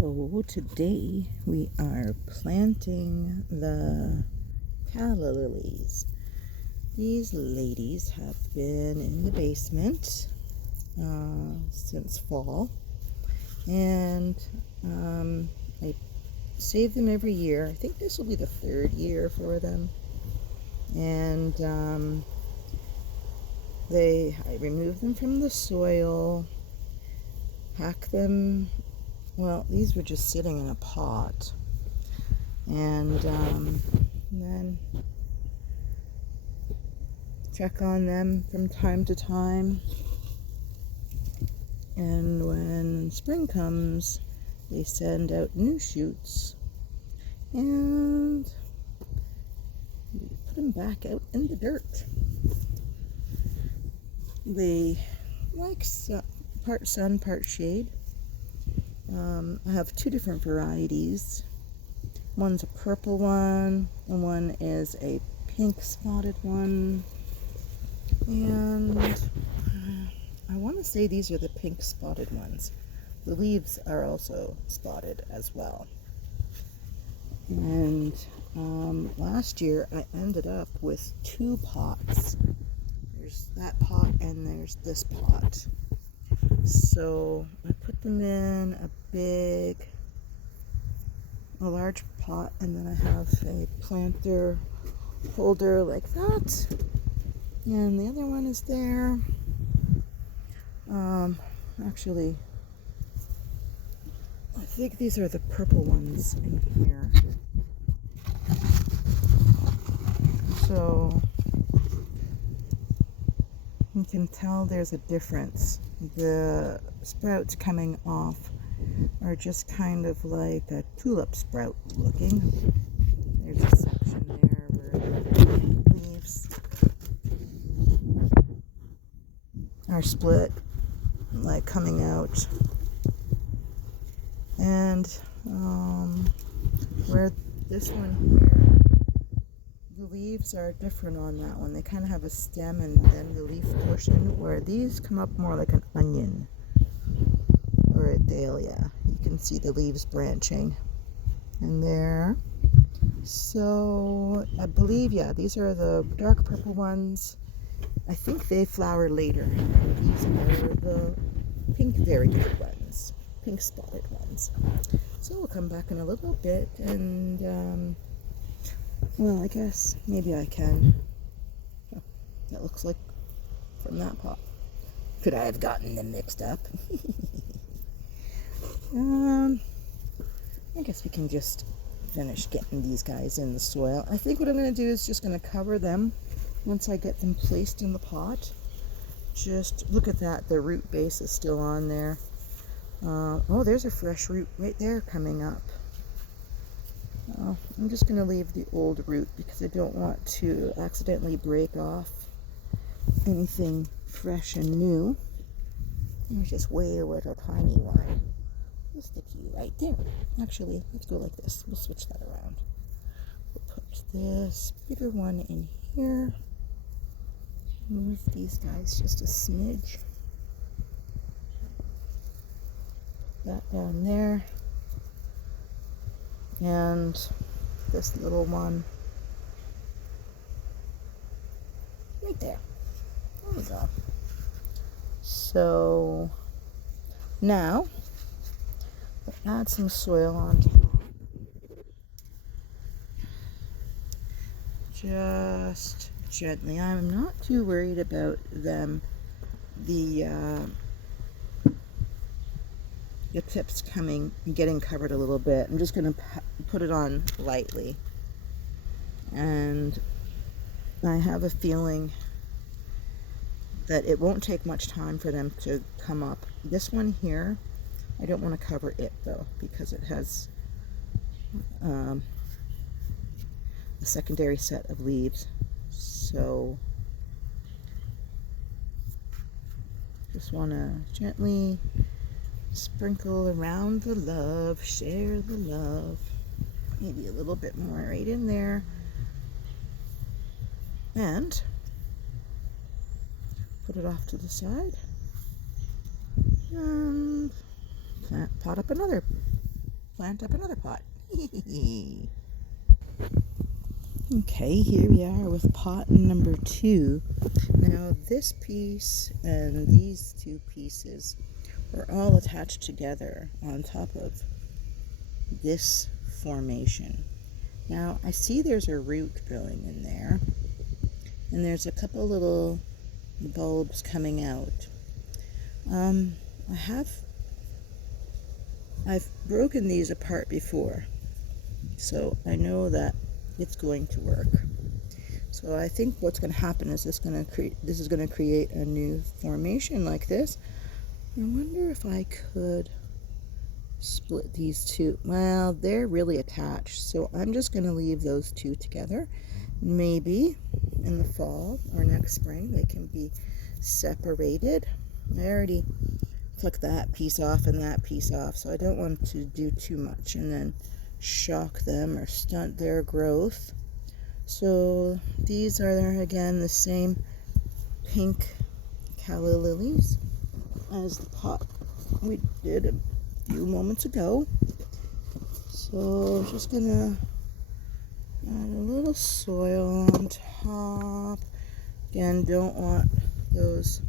So today we are planting the Calla Lilies. These ladies have been in the basement since fall, and I save them every year. I think this will be the third year for them, and I remove them from the soil, pack them. Well, these were just sitting in a pot, and then check on them from time to time. And when spring comes, they send out new shoots, and we put them back out in the dirt. They like part sun, part shade. I have two different varieties. One's a purple one, and one is a pink spotted one. And I want to say these are the pink spotted ones. The leaves are also spotted as well. And last year I ended up with two pots. There's that pot and there's this pot. So I put them in a large pot, and then I have a planter holder like that, and the other one is there. Actually, I think these are the purple ones in here. So you can tell there's a difference. The sprouts coming off are just kind of like a tulip sprout looking. There's a section there where the leaves are split, like coming out. And where this one here, the leaves are different on that one. They kind of have a stem and then the leaf portion, where these come up more like an onion or a dahlia. You can see the leaves branching in there. So I believe, yeah, these are the dark purple ones. I think they flower later. These are the pink variegated ones, pink spotted ones. So we'll come back in a little bit, and well, I guess maybe I can. Oh, that looks like from that pot. Could I have gotten them mixed up? I guess we can just finish getting these guys in the soil. I think what I'm going to do is just going to cover them once I get them placed in the pot. Just look at that. The root base is still on there. Oh, there's a fresh root right there coming up. I'm just going to leave the old root because I don't want to accidentally break off anything fresh and new. There's just way over a tiny one. We'll stick you right there. Actually, let's go like this. We'll switch that around. We'll put this bigger one in here. Move these guys just a smidge. That down there. And this little one right there. There we go. So now we'll add some soil on top. Just gently. I'm not too worried about them, the tips getting covered a little bit. I'm just going to put it on lightly, and I have a feeling that it won't take much time for them to come up. This one here, I don't want to cover it though, because it has a secondary set of leaves. So just want to gently sprinkle around the love, share the love. Maybe a little bit more right in there. And put it off to the side. And pot up another plant up another pot. Okay, here we are with pot number 2. Now this piece and these 2 pieces are all attached together on top of this formation. Now I see there's a root growing in there, and there's a couple little bulbs coming out. I've broken these apart before, so I know that it's going to work. So I think what's going to happen is this is going to create a new formation like this. I wonder if I could split these 2. Well, they're really attached, so I'm just going to leave those 2 together. Maybe in the fall or next spring they can be separated. I already took that piece off and that piece off, so I don't want to do too much and then shock them or stunt their growth. So these are again the same pink Calla Lilies as the pot we did a few moments ago. So just gonna add a little soil on top. Again, don't want those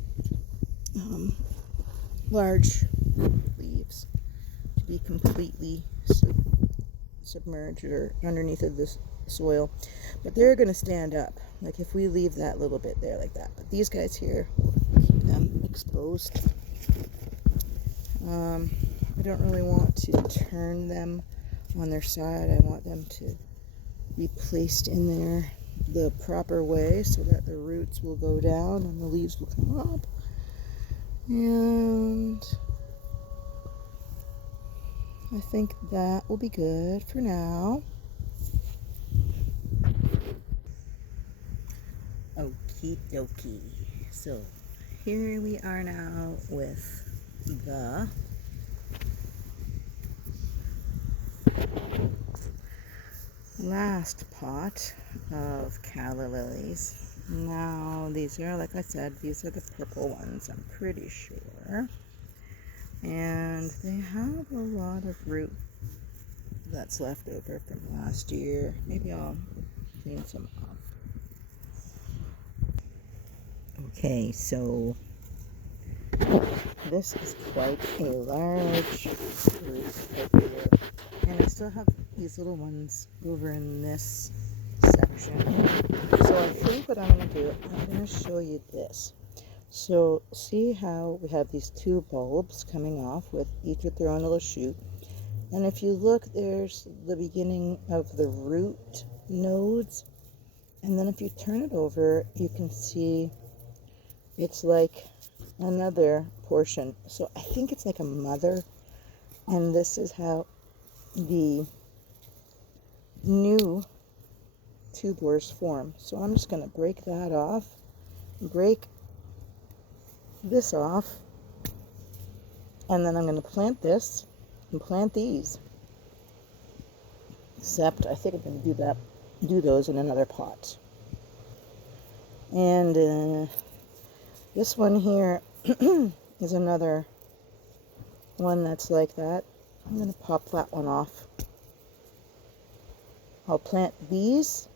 large leaves to be completely submerged or underneath of this soil, but they're going to stand up, like if we leave that little bit there like that. But these guys here, keep them exposed. I don't really want to turn them on their side. I want them to be placed in there the proper way so that the roots will go down and the leaves will come up. And I think that will be good for now. Okie dokie. So here we are now with the last pot of Calla Lilies. Now these are, like I said, these are the purple ones, I'm pretty sure. And they have a lot of root that's left over from last year. Maybe I'll clean some up. Okay, so this is quite a large root right here. And I still have these little ones over in this section. So I think what I'm going to do, I'm going to show you this. So see how we have these 2 bulbs coming off with each with their own little shoot. And if you look, there's the beginning of the root nodes. And then if you turn it over, you can see it's like another portion. So I think it's like a mother. And this is how the new tubers form. So I'm just going to break that off, break this off, and then I'm going to plant this and plant these. Except I think I'm going to do those in another pot. And this one here is another one that's like that. I'm going to pop that one off. I'll plant these,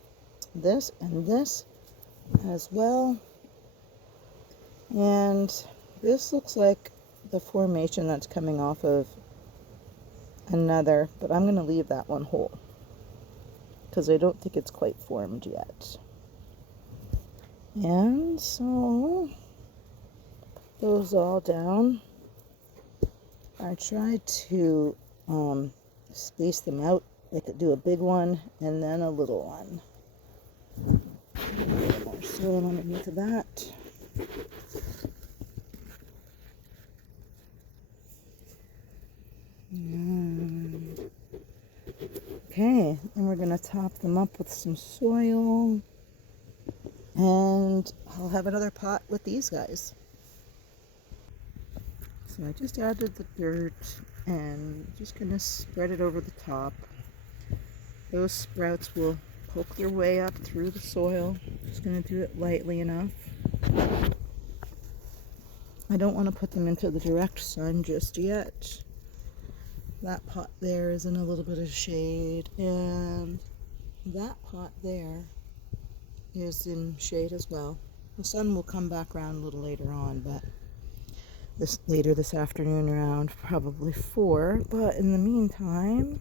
this, and this as well. And this looks like the formation that's coming off of another, but I'm going to leave that one whole because I don't think it's quite formed yet. And so put those all down. I tried to space them out. I could do a big one and then a little one. A little more soil underneath of that. Okay, and we're going to top them up with some soil. And I'll have another pot with these guys. So I just added the dirt and just going to spread it over the top. Those sprouts will poke their way up through the soil. Just going to do it lightly enough. I don't want to put them into the direct sun just yet. That pot there is in a little bit of shade, and that pot there is in shade as well. The sun will come back around a little later on, but later this afternoon around probably 4. But in the meantime,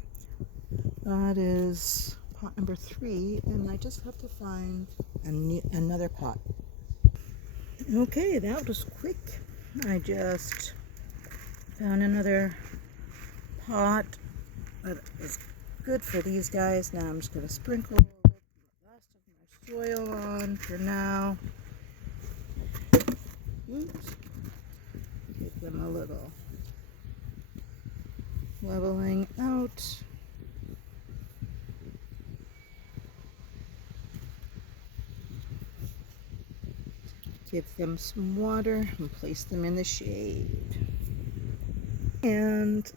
that is pot number 3, and I just have to find another pot. Okay, that was quick. I just found another pot that is good for these guys. Now I'm just going to sprinkle the rest of my soil on for now. Oops. Give them a little leveling out. Give them some water and place them in the shade. And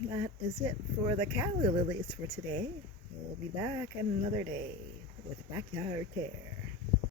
that is it for the Calla Lilies for today. We'll be back another day with backyard care.